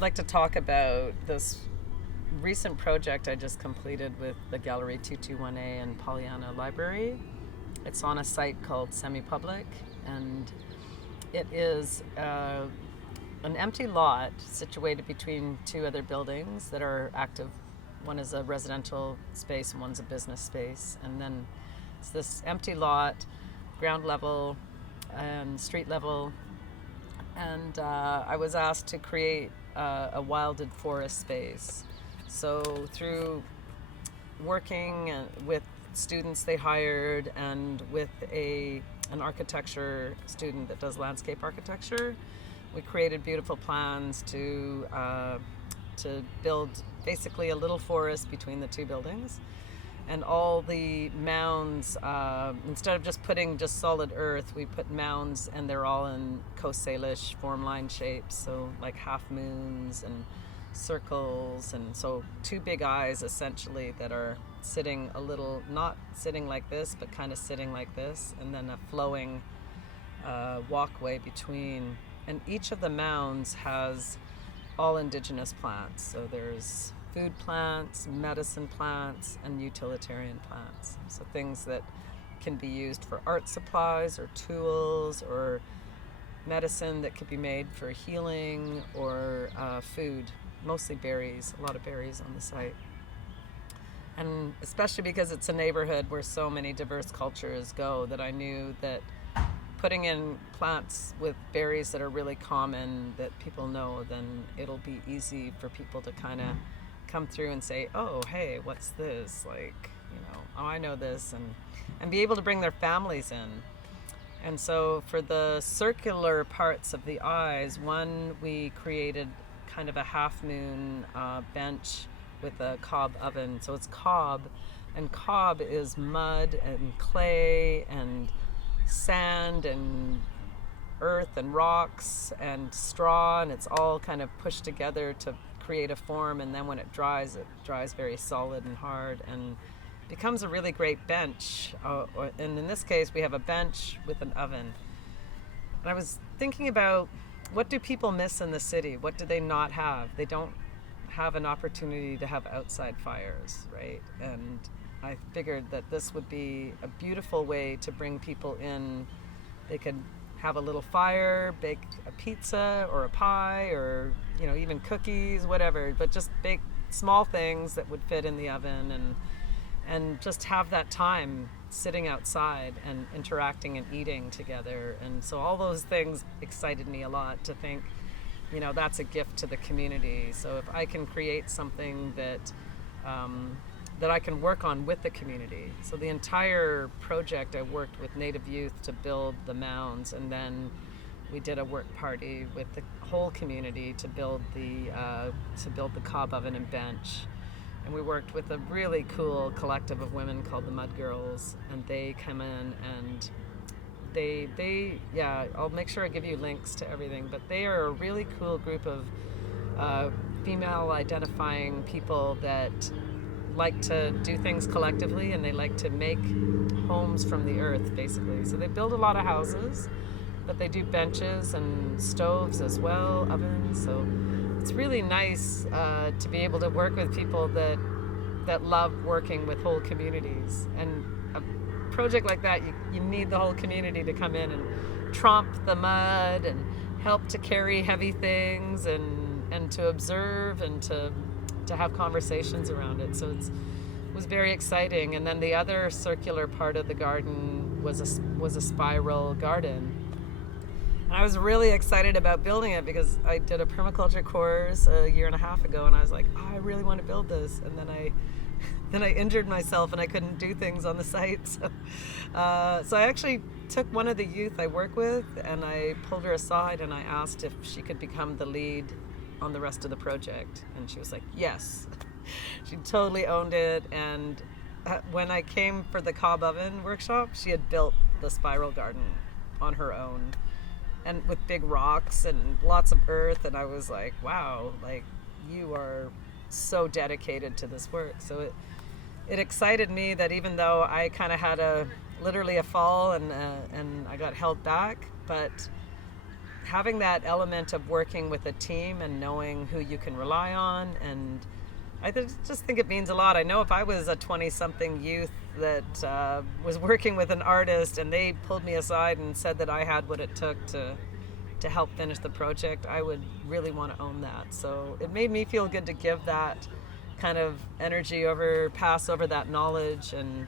like to talk about this recent project I just completed with the Gallery 221A and Pollyanna Library. It's on a site called Semi-Public, and it is an empty lot situated between two other buildings that are active. One is a residential space and one's a business space. And then it's this empty lot, ground level and street level. And I was asked to create a wilded forest space. So through working with students they hired and with an architecture student that does landscape architecture, we created beautiful plans to build basically a little forest between the two buildings. And all the mounds, instead of just putting just solid earth, we put mounds, and they're all in Coast Salish form line shapes, so like half moons and circles, and so two big eyes essentially that are sitting a little, not sitting like this, but kind of sitting like this, and then a flowing walkway between. And each of the mounds has all indigenous plants. So there's food plants, medicine plants, and utilitarian plants. So things that can be used for art supplies or tools, or medicine that could be made for healing, or food, mostly berries, a lot of berries on the site. And especially because it's a neighborhood where so many diverse cultures go, that I knew that putting in plants with berries that are really common that people know, then it'll be easy for people to kind of come through and say, oh, hey, what's this? Like, oh, I know this, and be able to bring their families in. And so for the circular parts of the eyes, one, we created kind of a half moon bench with a cob oven. So it's cob, and cob is mud and clay and sand and earth and rocks and straw, and it's all kind of pushed together to create a form. And then when it dries very solid and hard and becomes a really great bench. And in this case, we have a bench with an oven. And I was thinking about, what do people miss in the city? What do they not have? They don't have an opportunity to have outside fires, right? And I figured that this would be a beautiful way to bring people in. They could have a little fire, bake a pizza or a pie, or even cookies, whatever, but just bake small things that would fit in the oven, and just have that time sitting outside and interacting and eating together. And so all those things excited me a lot, to think, that's a gift to the community. So if I can create something that I can work on with the community. So the entire project, I worked with Native youth to build the mounds, and then we did a work party with the whole community to build the cob oven and bench. And we worked with a really cool collective of women called the Mud Girls, and they come in and I'll make sure I give you links to everything, but they are a really cool group of female identifying people that like to do things collectively, and they like to make homes from the earth, basically. So they build a lot of houses, but they do benches and stoves as well, ovens. So it's really nice to be able to work with people that love working with whole communities. And a project like that, you need the whole community to come in and tromp the mud and help to carry heavy things, and to observe and to have conversations around it. So it was very exciting. And then the other circular part of the garden was a spiral garden. And I was really excited about building it because I did a permaculture course a year and a half ago, and I was like, oh, I really want to build this. And then I injured myself and I couldn't do things on the site. So I actually took one of the youth I work with, and I pulled her aside and I asked if she could become the lead on the rest of the project, and she was like, yes. She totally owned it. And when I came for the cob oven workshop, she had built the spiral garden on her own, and with big rocks and lots of earth. And I was like, wow, like, you are so dedicated to this work. So it excited me that even though I kind of had literally a fall and I got held back, but having that element of working with a team and knowing who you can rely on, and I just think it means a lot. I know if I was a 20-something youth that was working with an artist and they pulled me aside and said that I had what it took to help finish the project, I would really want to own that. So it made me feel good to give that kind of energy pass over that knowledge. And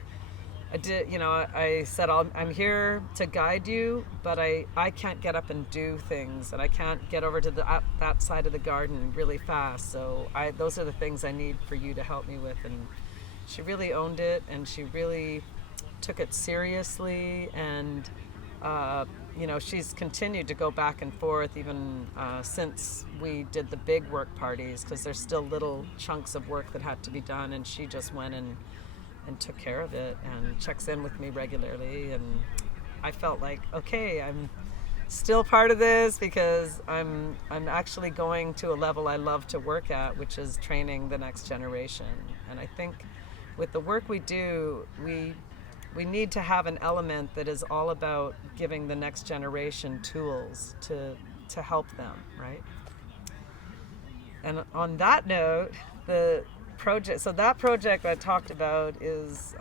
I said, I'm here to guide you, but I can't get up and do things, and I can't get over to that side of the garden really fast. So those are the things I need for you to help me with. And she really owned it, and she really took it seriously. And, she's continued to go back and forth even since we did the big work parties, because there's still little chunks of work that had to be done, and she just went and took care of it and checks in with me regularly. And I felt like, okay, I'm still part of this, because I'm actually going to a level I love to work at, which is training the next generation. And I think with the work we do, we need to have an element that is all about giving the next generation tools to help them, right? And on that note, that project I talked about is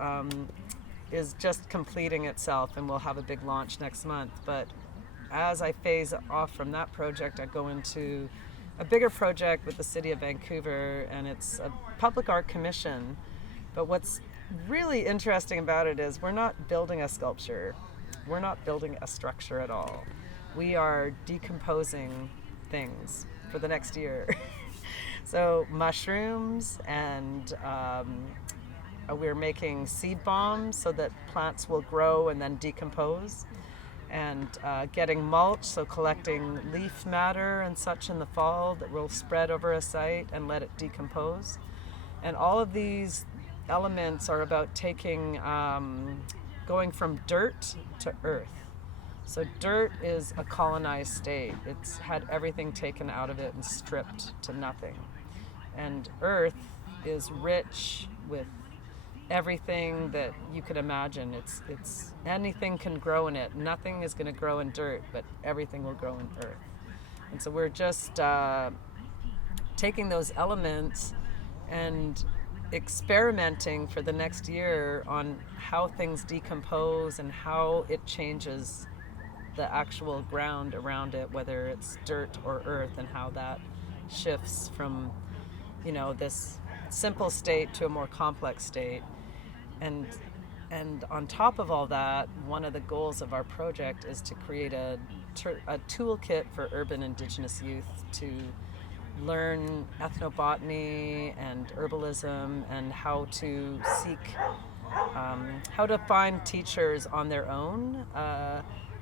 just completing itself, and we'll have a big launch next month. But as I phase off from that project, I go into a bigger project with the city of Vancouver, and it's a public art commission. But what's really interesting about it is we're not building a sculpture. We're not building a structure at all. We are decomposing things for the next year. So mushrooms, and we're making seed bombs so that plants will grow and then decompose, and getting mulch, so collecting leaf matter and such in the fall that will spread over a site and let it decompose. And all of these elements are about going from dirt to earth. So dirt is a colonized state. It's had everything taken out of it and stripped to nothing. And earth is rich with everything that you could imagine. It's anything can grow in it. Nothing is going to grow in dirt, but everything will grow in earth. And so we're just taking those elements and experimenting for the next year on how things decompose and how it changes the actual ground around it, whether it's dirt or earth, and how that shifts from, this simple state to a more complex state. And on top of all that, one of the goals of our project is to create a toolkit for urban Indigenous youth to learn ethnobotany and herbalism, and how to find teachers on their own.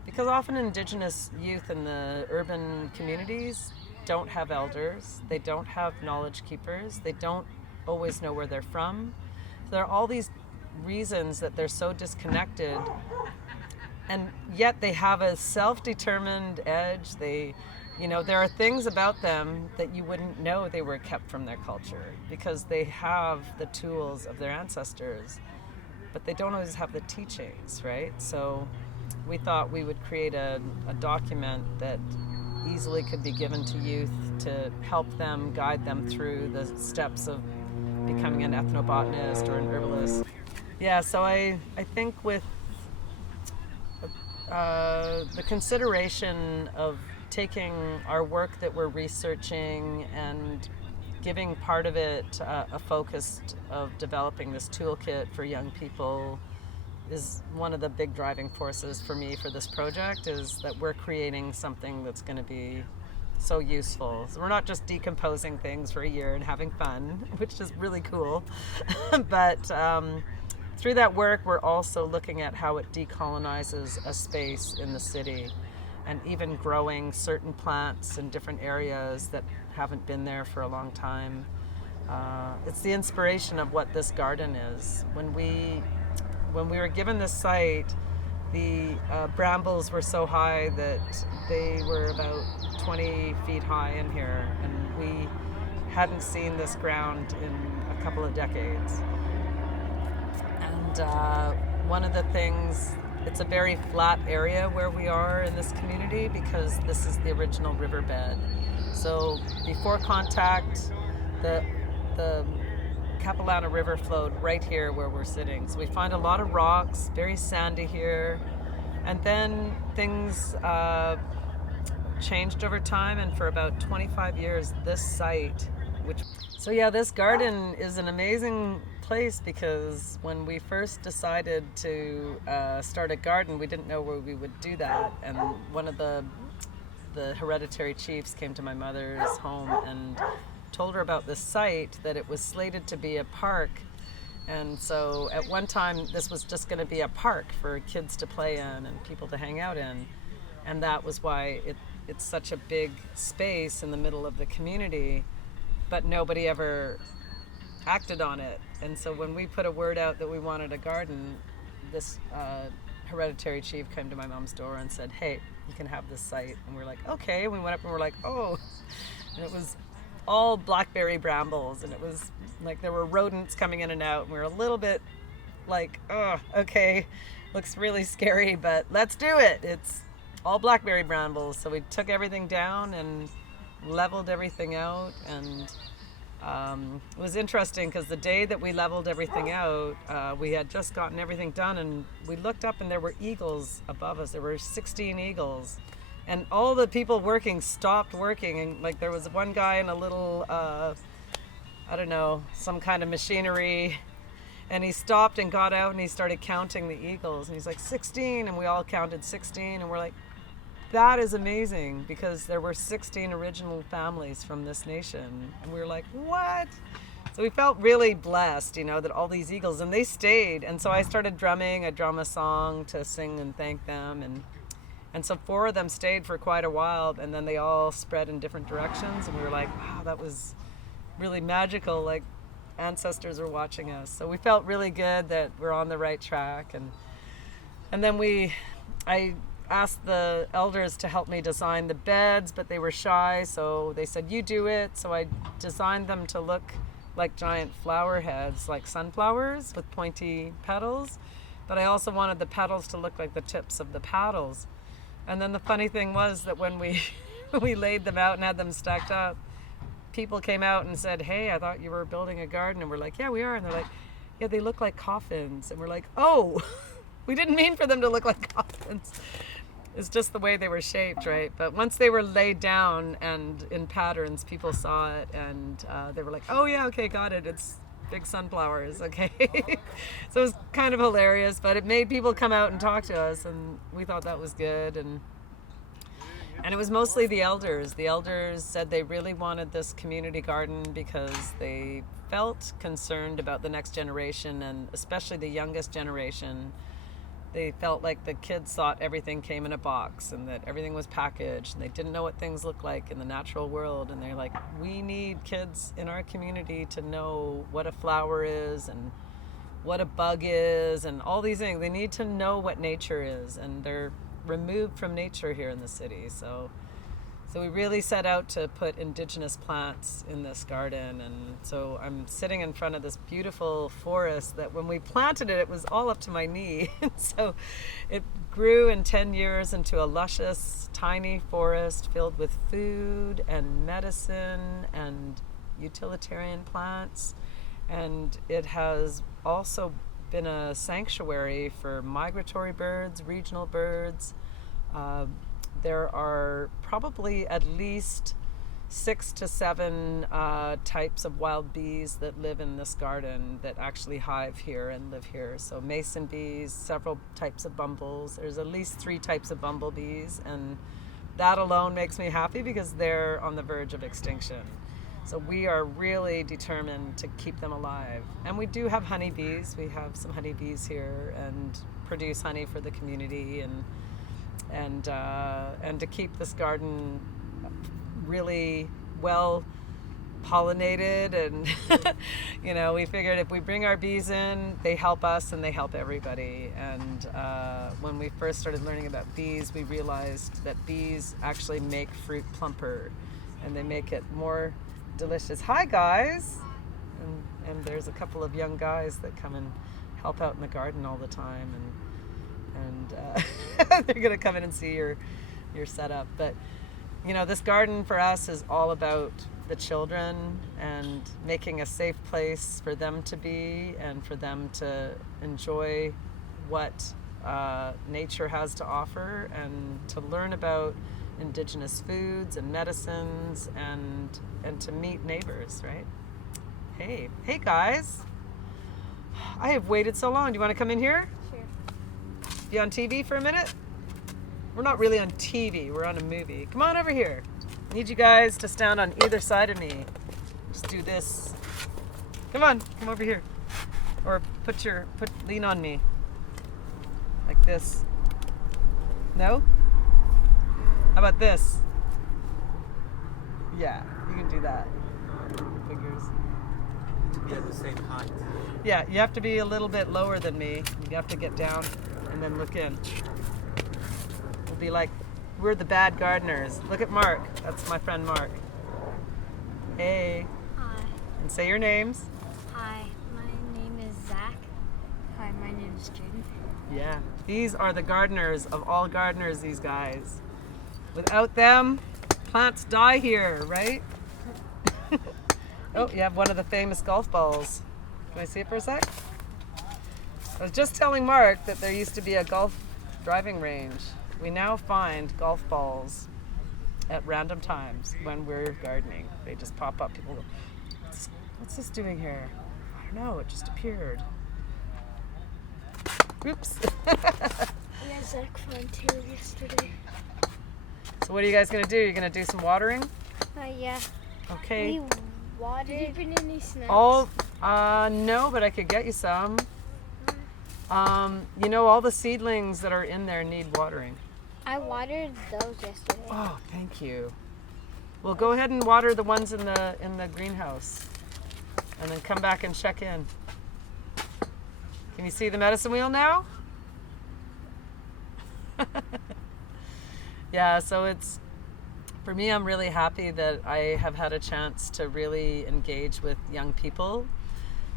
Because often Indigenous youth in the urban communities don't have elders, they don't have knowledge keepers, they don't always know where they're from. So there are all these reasons that they're so disconnected, and yet they have a self-determined edge. There are things about them that you wouldn't know they were kept from their culture, because they have the tools of their ancestors, but they don't always have the teachings, right? So we thought we would create a document that easily could be given to youth to help them, guide them through the steps of becoming an ethnobotanist or an herbalist. Yeah, so I think with the consideration of taking our work that we're researching and giving part of it a focus of developing this toolkit for young people is one of the big driving forces for me for this project, is that we're creating something that's going to be so useful. So we're not just decomposing things for a year and having fun, which is really cool, but through that work we're also looking at how it decolonizes a space in the city, and even growing certain plants in different areas that haven't been there for a long time. It's the inspiration of what this garden is. When we were given this site, the brambles were so high that they were about 20 feet high in here, and we hadn't seen this ground in a couple of decades. And one of the things it's a very flat area where we are in this community because this is the original riverbed. So before contact, the Capilano River flowed right here where we're sitting. So we find a lot of rocks, very sandy here. And then things changed over time, and for about 25 years, this site, so yeah, this garden is an amazing place because when we first decided to start a garden, we didn't know where we would do that. And one of the hereditary chiefs came to my mother's home and told her about this site, that it was slated to be a park. And so at one time, this was just going to be a park for kids to play in and people to hang out in. And that was why it's such a big space in the middle of the community, but nobody ever acted on it. And so when we put a word out that we wanted a garden, this hereditary chief came to my mom's door and said, hey, you can have this site. And we're like, okay. And we went up and we're like, oh. And it was all blackberry brambles, and it was like there were rodents coming in and out, and we were a little bit like, oh, okay, looks really scary, but let's do it. It's all blackberry brambles. So we took everything down and leveled everything out. And it was interesting because the day that we leveled everything out, we had just gotten everything done, and we looked up and there were eagles above us. There were 16 eagles. And all the people working stopped working. And like there was one guy in a little, I don't know, some kind of machinery. And he stopped and got out and he started counting the eagles. And he's like, 16. And we all counted 16. And we're like, that is amazing, because there were 16 original families from this nation. And we were like, what? So we felt really blessed, you know, that all these eagles, and they stayed. And so I started drumming. I drum a song to sing and thank them. And so 4 of them stayed for quite a while, and then they all spread in different directions. And we were like, wow, that was really magical. Like ancestors were watching us. So we felt really good that we're on the right track. And then I asked the elders to help me design the beds, but they were shy. So they said, you do it. So I designed them to look like giant flower heads, like sunflowers with pointy petals. But I also wanted the petals to look like the tips of the paddles. And then the funny thing was that when we laid them out and had them stacked up, people came out and said, hey, I thought you were building a garden. And we're like, yeah, we are. And they're like, yeah, they look like coffins. And we're like, oh, we didn't mean for them to look like coffins. It's just the way they were shaped, right? But once they were laid down and in patterns, people saw it, and they were like, oh yeah, okay, got it. It's big sunflowers, okay. So it was kind of hilarious, but it made people come out and talk to us, and we thought that was good. And it was mostly the elders. The elders said they really wanted this community garden because they felt concerned about the next generation, and especially the youngest generation. They felt like the kids thought everything came in a box and that everything was packaged, and they didn't know what things look like in the natural world. And they're like, we need kids in our community to know what a flower is and what a bug is and all these things. They need to know what nature is, and they're removed from nature here in the city. So we really set out to put indigenous plants in this garden. And so I'm sitting in front of this beautiful forest that when we planted it, it was all up to my knee. And so it grew in 10 years into a luscious, tiny forest filled with food and medicine and utilitarian plants. And it has also been a sanctuary for migratory birds, regional birds. There are probably at least 6 to 7 types of wild bees that live in this garden that actually hive here and live here. So mason bees, several types of bumbles. There's at least 3 types of bumblebees, and that alone makes me happy because they're on the verge of extinction. So we are really determined to keep them alive. And we do have honeybees. We have some honeybees here and produce honey for the community, and to keep this garden really well pollinated. And you know, we figured if we bring our bees in, they help us and they help everybody. And when we first started learning about bees, we realized that bees actually make fruit plumper, and they make it more delicious. Hi guys. And there's a couple of young guys that come and help out in the garden all the time, and they're going to come in and see your setup. But you know, this garden for us is all about the children and making a safe place for them to be and for them to enjoy what nature has to offer, and to learn about indigenous foods and medicines, and to meet neighbors, right? Hey guys, I have waited so long. Do you want to come in here? Sure. Be on TV for a minute? We're not really on TV, we're on a movie. Come on over here. I need you guys to stand on either side of me. Just do this. Come on, come over here. Or lean on me. Like this. No? How about this? Yeah, you can do that. Figures. To be at the same height. Yeah, you have to be a little bit lower than me. You have to get down and then look in. We'll be like, we're the bad gardeners. Look at Mark. That's my friend Mark. Hey. Hi. And say your names. Hi, my name is Zach. Hi, my name is Jaden. Yeah. These are the gardeners of all gardeners, these guys. Without them, plants die here, right? Oh, you have one of the famous golf balls. Can I see it for a sec? I was just telling Mark that there used to be a golf driving range. We now find golf balls at random times when we're gardening. They just pop up. People go, what's this doing here? I don't know, it just appeared. Oops. Yeah, Zach found two yesterday. So what are you guys gonna do? You're gonna do some watering? Yeah. Okay. We watered. Did you bring any snacks? No, but I could get you some. You know, all the seedlings that are in there need watering. I watered those yesterday. Oh, thank you. Well, go ahead and water the ones in the greenhouse, and then come back and check in. Can you see the medicine wheel now? Yeah, so it's, for me, I'm really happy that I have had a chance to really engage with young people.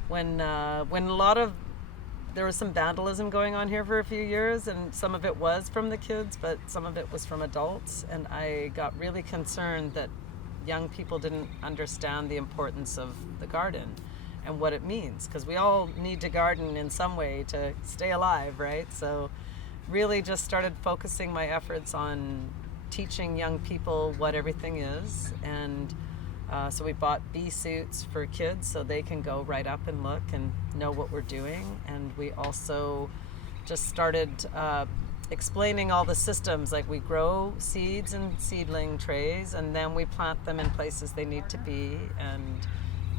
When there was some vandalism going on here for a few years, and some of it was from the kids, but some of it was from adults, and I got really concerned that young people didn't understand the importance of the garden and what it means, because we all need to garden in some way to stay alive, right? So really just started focusing my efforts on teaching young people what everything is, and so we bought bee suits for kids so they can go right up and look and know what we're doing. And we also just started explaining all the systems, like we grow seeds in seedling trays and then we plant them in places they need to be, and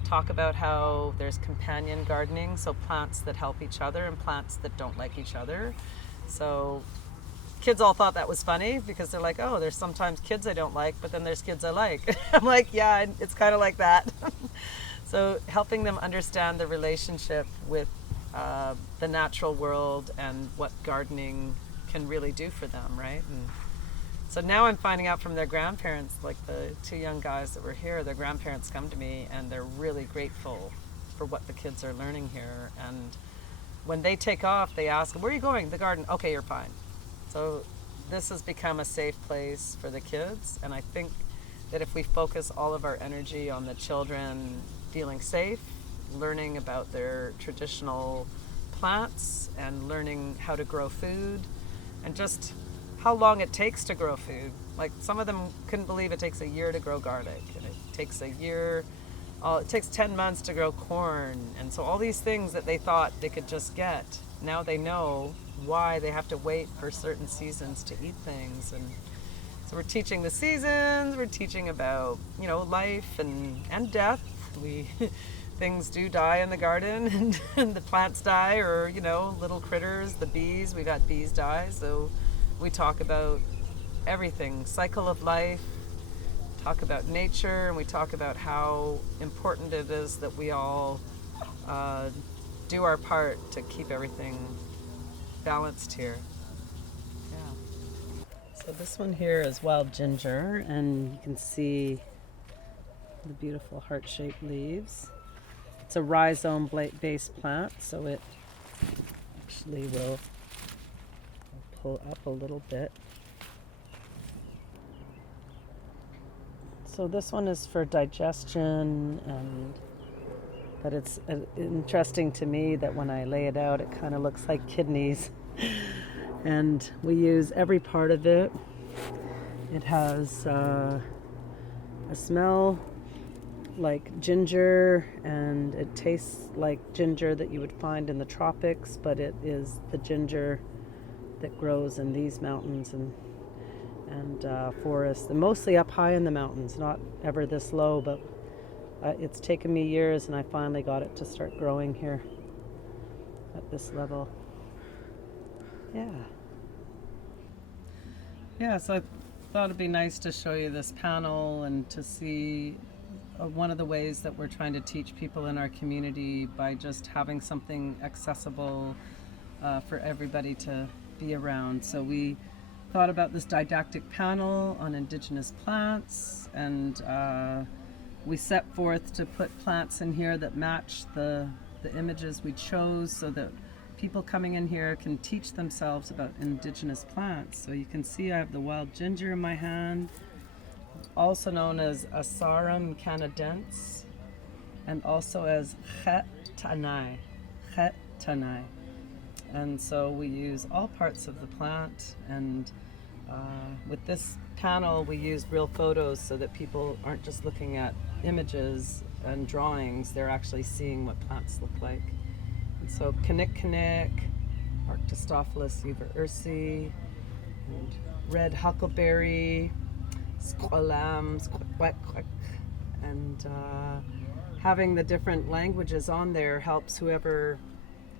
talk about how there's companion gardening, so plants that help each other and plants that don't like each other. So kids all thought that was funny, because they're like, oh, there's sometimes kids I don't like, but then there's kids I like. I'm like, yeah, it's kind of like that. So helping them understand the relationship with the natural world and what gardening can really do for them, right? And so now I'm finding out from their grandparents, like the two young guys that were here, their grandparents come to me and they're really grateful for what the kids are learning here. And when they take off, they ask, where are you going? The garden. Okay, you're fine. So this has become a safe place for the kids, and I think that if we focus all of our energy on the children feeling safe, learning about their traditional plants and learning how to grow food, and just how long it takes to grow food. Like some of them couldn't believe it takes a year to grow garlic, and it takes a year, it takes 10 months to grow corn. And so all these things that they thought they could just get, now they know why they have to wait for certain seasons to eat things. And so we're teaching the seasons, we're teaching about, you know, life and death. Things do die in the garden, and the plants die, or, you know, little critters, the bees, we've had bees die. So we talk about everything, cycle of life, talk about nature, and we talk about how important it is that we all do our part to keep everything balanced here. Yeah. So this one here is wild ginger, and you can see the beautiful heart-shaped leaves. It's a rhizome-based plant, so it actually will pull up a little bit. So this one is for digestion, but it's interesting to me that when I lay it out, it kind of looks like kidneys. And we use every part of it. It has a smell like ginger, and it tastes like ginger that you would find in the tropics, but it is the ginger that grows in these mountains and forests, and mostly up high in the mountains, not ever this low, but it's taken me years, and I finally got it to start growing here at this level. Yeah, so I thought it'd be nice to show you this panel and to see one of the ways that we're trying to teach people in our community by just having something accessible for everybody to be around. So we thought about this didactic panel on indigenous plants, and we set forth to put plants in here that match the images we chose, so that people coming in here can teach themselves about indigenous plants. So you can see I have the wild ginger in my hand, also known as Asarum canadense, and also as chet tanai. And so we use all parts of the plant, and with this panel we use real photos so that people aren't just looking at images and drawings, they're actually seeing what plants look like. And so Kinnick, Arctostophilus uva-ursi, and red huckleberry, squalam, squack, and having the different languages on there helps whoever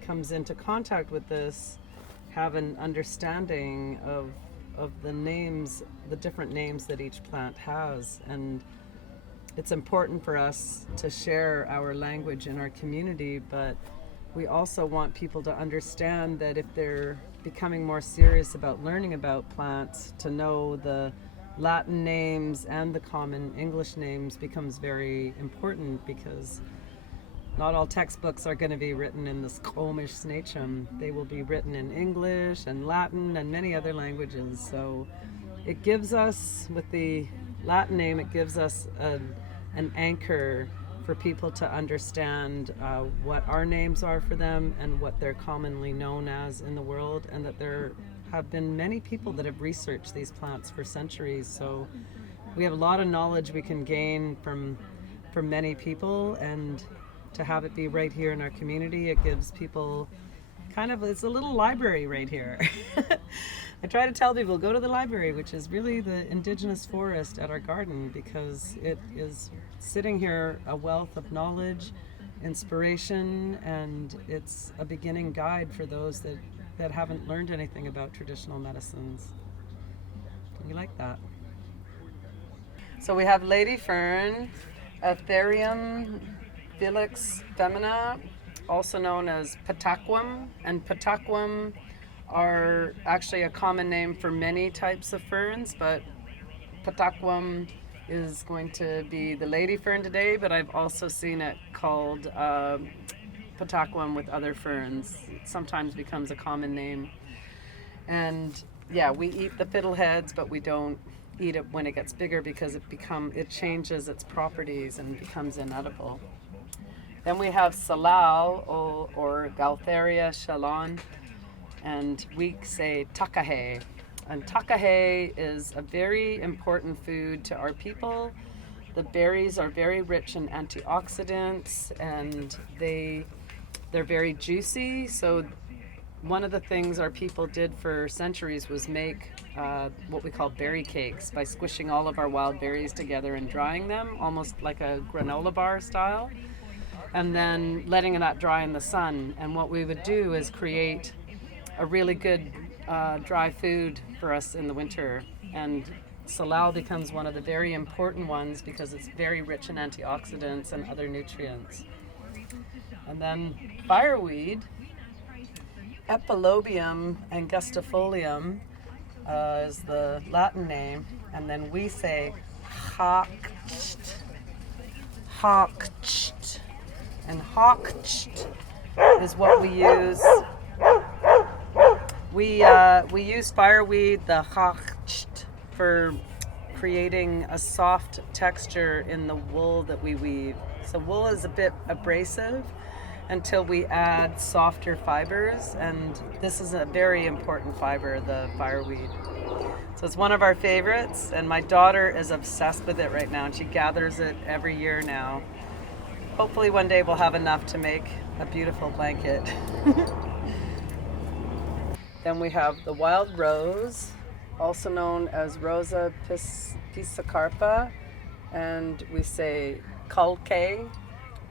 comes into contact with this have an understanding of the names, the different names that each plant has. And it's important for us to share our language in our community, but we also want people to understand that if they're becoming more serious about learning about plants, to know the Latin names and the common English names becomes very important, because not all textbooks are going to be written in the Squamish Snachum. They will be written in English and Latin and many other languages. So it gives us, with the Latin name, it gives us an anchor for people to understand what our names are for them and what they're commonly known as in the world, and that there have been many people that have researched these plants for centuries. So we have a lot of knowledge we can gain from many people, and to have it be right here in our community, it gives people it's a little library right here. I try to tell people, go to the library, which is really the indigenous forest at our garden, because it is sitting here a wealth of knowledge, inspiration, and it's a beginning guide for those that haven't learned anything about traditional medicines. You like that? So we have lady fern, Atherium Felix femina, also known as pataquum, and pataquum are actually a common name for many types of ferns, but pataquum is going to be the lady fern today, but I've also seen it called pataquum with other ferns. It sometimes becomes a common name. And yeah, we eat the fiddleheads, but we don't eat it when it gets bigger, because it changes its properties and becomes inedible. Then we have salal, or Gaultheria chalon, and we say takahe. And takahe is a very important food to our people. The berries are very rich in antioxidants, and they're very juicy. So one of the things our people did for centuries was make what we call berry cakes by squishing all of our wild berries together and drying them, almost like a granola bar style, and then letting that dry in the sun. And what we would do is create a really good dry food for us in the winter. And salal becomes one of the very important ones because it's very rich in antioxidants and other nutrients. And then fireweed, Epilobium angustifolium is the Latin name, and then we say hocht. And hocht is what we use We use fireweed, the hacht, for creating a soft texture in the wool that we weave. So wool is a bit abrasive until we add softer fibers, and this is a very important fiber, the fireweed. So it's one of our favorites, and my daughter is obsessed with it right now, and she gathers it every year now. Hopefully one day we'll have enough to make a beautiful blanket. Then we have the wild rose, also known as Rosa piscicarpa, and we say calque.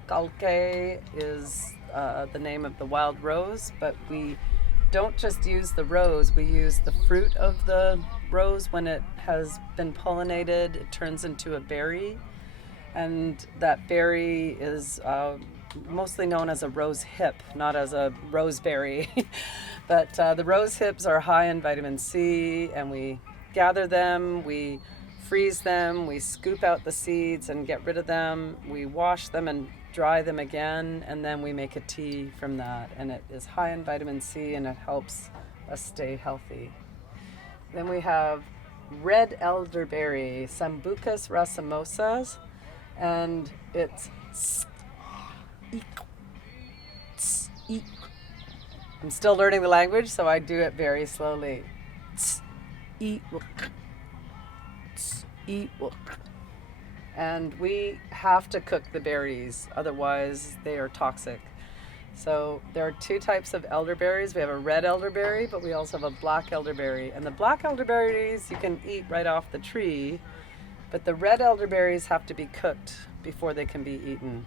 Calque is the name of the wild rose, but we don't just use the rose, we use the fruit of the rose. When it has been pollinated, it turns into a berry, and that berry is mostly known as a rose hip, not as a roseberry. But the rose hips are high in vitamin C, and we gather them, we freeze them, we scoop out the seeds and get rid of them, we wash them and dry them again, and then we make a tea from that, and it is high in vitamin C and it helps us stay healthy. Then we have red elderberry, Sambucus racemosas, and it's I'm still learning the language, so I do it very slowly. And we have to cook the berries, otherwise they are toxic. So there are two types of elderberries. We have a red elderberry, but we also have a black elderberry. And the black elderberries you can eat right off the tree, but the red elderberries have to be cooked before they can be eaten.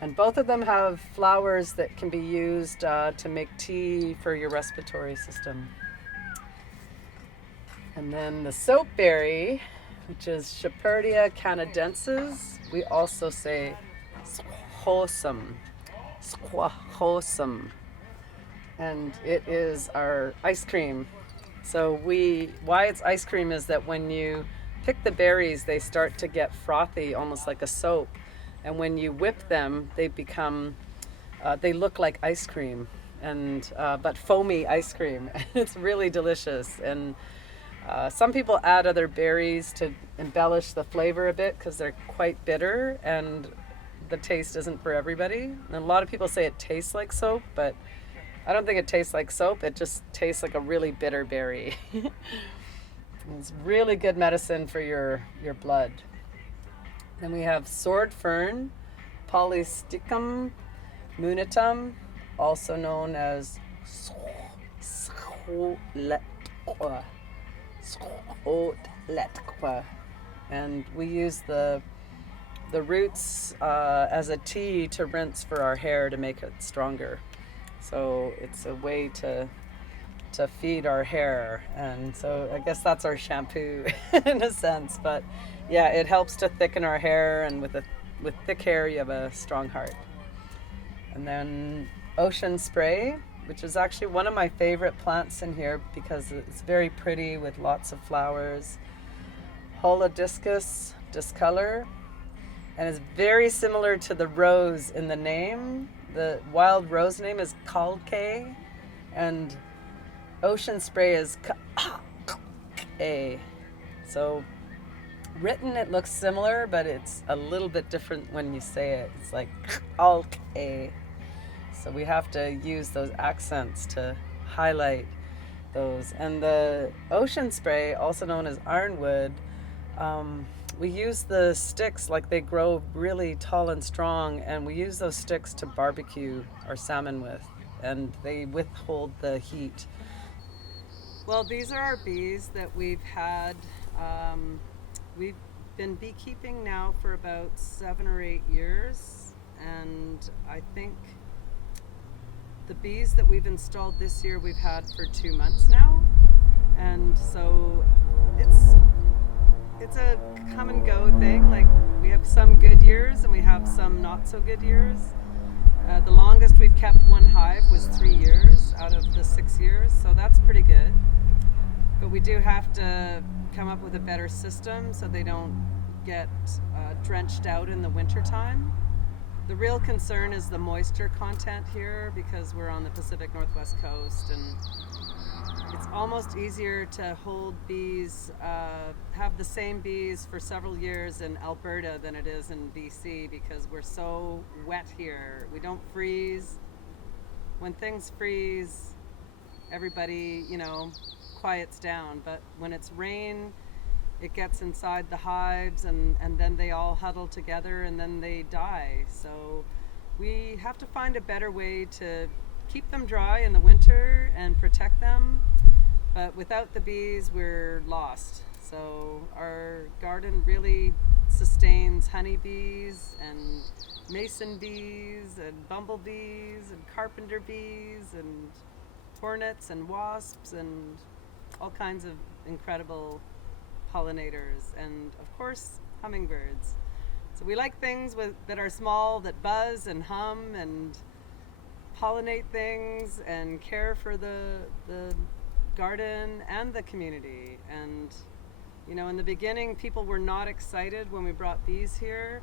And both of them have flowers that can be used to make tea for your respiratory system. And then the soapberry, which is Shepherdea canadensis, we also say squahosum. Squahosum. And it is our ice cream. So why it's ice cream is that when you pick the berries, they start to get frothy, almost like a soap. And when you whip them, they become, they look like ice cream, and but foamy ice cream. It's really delicious. And some people add other berries to embellish the flavor a bit because they're quite bitter, and the taste isn't for everybody. And a lot of people say it tastes like soap, but I don't think it tastes like soap. It just tastes like a really bitter berry. It's really good medicine for your blood. Then we have sword fern, Polysticum munitum, also known as Scotletqua. And we use the roots as a tea to rinse for our hair to make it stronger. So it's a way to feed our hair, and so I guess that's our shampoo in a sense. But yeah, it helps to thicken our hair, and with thick hair you have a strong heart. And then ocean spray, which is actually one of my favorite plants in here because it's very pretty with lots of flowers. Holodiscus discolor, and it's very similar to the rose in the name. The wild rose name is calque, and ocean spray is ka. So written it looks similar, but it's a little bit different when you say it. It's like calque. So we have to use those accents to highlight those. And the ocean spray, also known as ironwood, we use the sticks, like they grow really tall and strong, and we use those sticks to barbecue our salmon with, and they withhold the heat. Well, these are our bees that we've had. We've been beekeeping now for about 7 or 8 years, and I think the bees that we've installed this year we've had for 2 months now, and so it's a come and go thing. Like, we have some good years and we have some not so good years. The longest we've kept one hive was 3 years out of the 6 years, so that's pretty good. But we do have to come up with a better system so they don't get drenched out in the wintertime. The real concern is the moisture content here, because we're on the Pacific Northwest coast, and it's almost easier to hold bees, have the same bees for several years in Alberta than it is in BC because we're so wet here. We don't freeze. When things freeze, everybody, quiets down. But when it's rain, it gets inside the hives and then they all huddle together and then they die. So we have to find a better way to keep them dry in the winter and protect them. But without the bees, we're lost. So our garden really sustains honeybees and mason bees and bumblebees and carpenter bees and hornets and wasps and all kinds of incredible pollinators and of course hummingbirds. So we like things that are small, that buzz and hum and pollinate things and care for the garden and the community. And in the beginning people were not excited when we brought bees here,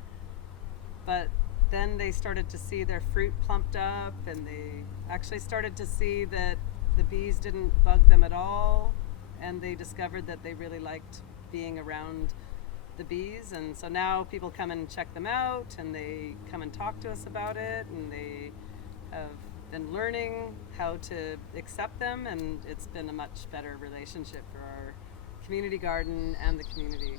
but then they started to see their fruit plumped up and they actually started to see that the bees didn't bug them at all, and they discovered that they really liked being around the bees. And so now people come and check them out and they come and talk to us about it, and they have been learning how to accept them, and it's been a much better relationship for our community garden and the community.